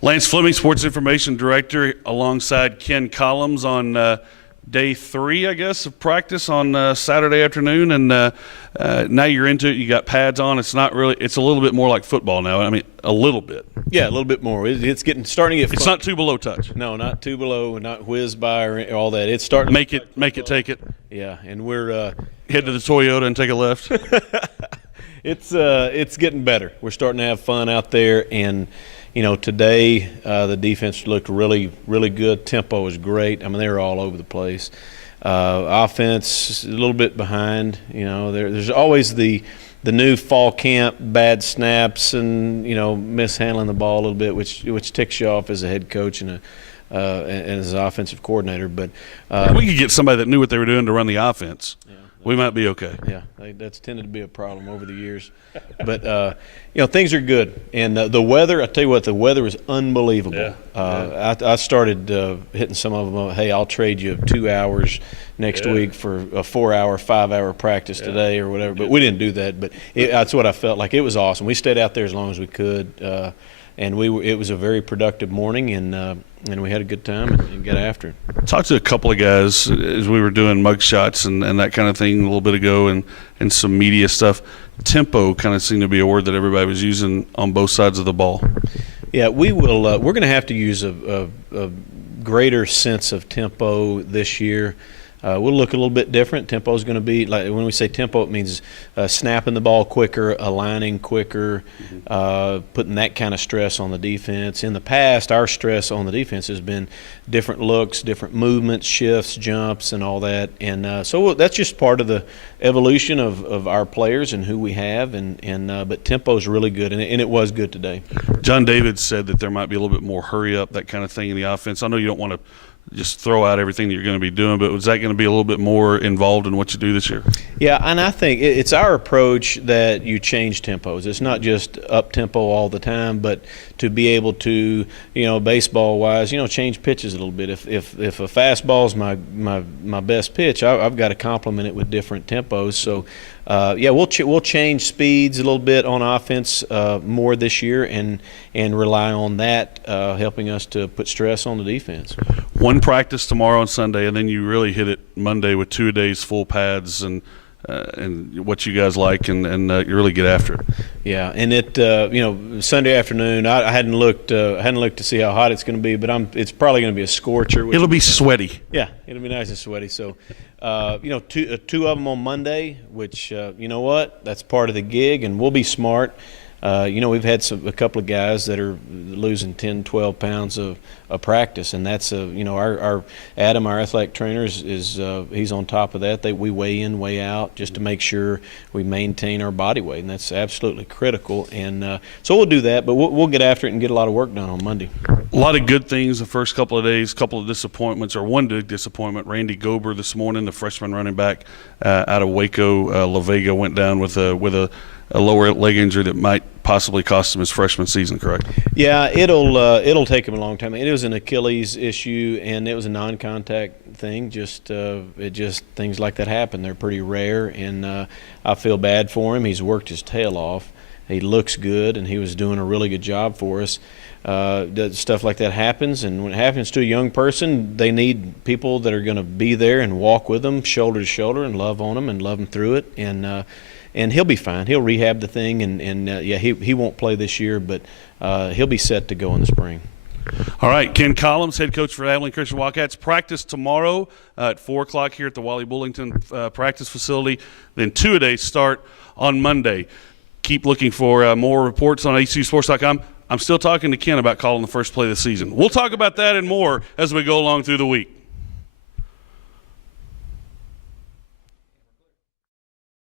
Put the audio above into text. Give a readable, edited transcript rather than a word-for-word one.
Lance Fleming, Sports Information Director, alongside Ken Collums on day 3, I guess, of practice on Saturday afternoon. And now you're into it. You got pads on. It's not really – it's a little bit more like football now. I mean, a little bit. Yeah, a little bit more. It's starting to get fun. It's not two below touch. No, not two below, not whiz by or all that. It's starting to make it, take it. Yeah, and we're head to the Toyota and take a left. It's getting better. We're starting to have fun out there, and today the defense looked really, really good. Tempo was great. I mean, they were all over the place. Offense a little bit behind. There's always the new fall camp bad snaps and mishandling the ball a little bit, which ticks you off as a head coach and as an offensive coordinator. But if we could get somebody that knew what they were doing to run the offense, we might be okay. Yeah, that's tended to be a problem over the years. But, things are good. And the weather, I tell you what, the weather is unbelievable. Yeah. I started hitting some of them, hey, I'll trade you 2 hours next week for a 4-hour, 5-hour practice today or whatever. But we didn't do that. But that's what I felt like. It was awesome. We stayed out there as long as we could. And it was a very productive morning, and we had a good time and got after it. Talked to a couple of guys as we were doing mug shots and that kind of thing a little bit ago, and some media stuff. Tempo kind of seemed to be a word that everybody was using on both sides of the ball. Yeah, we will. We're going to have to use a greater sense of tempo this year. We'll look a little bit different. Tempo is going to be, like when we say tempo, it means snapping the ball quicker, aligning quicker, putting that kind of stress on the defense. In the past, our stress on the defense has been different looks, different movements, shifts, jumps, and all that. And so that's just part of the evolution of our players and who we have. But tempo is really good, and it was good today. John David said that there might be a little bit more hurry up, that kind of thing in the offense. I know you don't want to just throw out everything that you're going to be doing, but was that going to be a little bit more involved in what you do this year? Yeah, and I think it's our approach that you change tempos. It's not just up tempo all the time, but to be able to, baseball wise, change pitches a little bit. If a fastball is my best pitch, I've got to complement it with different tempos. So we'll change speeds a little bit on offense more this year and rely on that helping us to put stress on the defense. One practice tomorrow and Sunday, and then you really hit it Monday with 2 days full pads and what you guys like, and you really get after it. Yeah, and Sunday afternoon, I hadn't looked to see how hot it's going to be, but it's probably going to be a scorcher. It'll be sweaty. Yeah, it'll be nice and sweaty. So, two of them on Monday, which you know what, that's part of the gig, and we'll be smart. We've had a couple of guys that are losing 10, 12 pounds of practice, and that's our Adam, our athletic trainer, is he's on top of that. We weigh in, weigh out, just to make sure we maintain our body weight, and that's absolutely critical. And so we'll do that, but we'll get after it and get a lot of work done on Monday. A lot of good things the first couple of days, couple of disappointments, or one big disappointment. Randy Gober this morning, the freshman running back out of Waco, La Vega, went down with a lower leg injury that might possibly cost him his freshman season, correct? Yeah, it'll take him a long time. It was an Achilles issue, and it was a non-contact thing. Just things like that happen. They're pretty rare, and I feel bad for him. He's worked his tail off. He looks good, and he was doing a really good job for us. Stuff like that happens, and when it happens to a young person, they need people that are going to be there and walk with them shoulder to shoulder and love on them and love them through it. And he'll be fine. He'll rehab the thing, and he won't play this year, but he'll be set to go in the spring. All right, Ken Collums, head coach for Abilene Christian Wildcats. Practice tomorrow at 4 o'clock here at the Wally Bullington practice facility. Then 2-a-days start on Monday. Keep looking for more reports on HCSports.com. I'm still talking to Ken about calling the first play of the season. We'll talk about that and more as we go along through the week.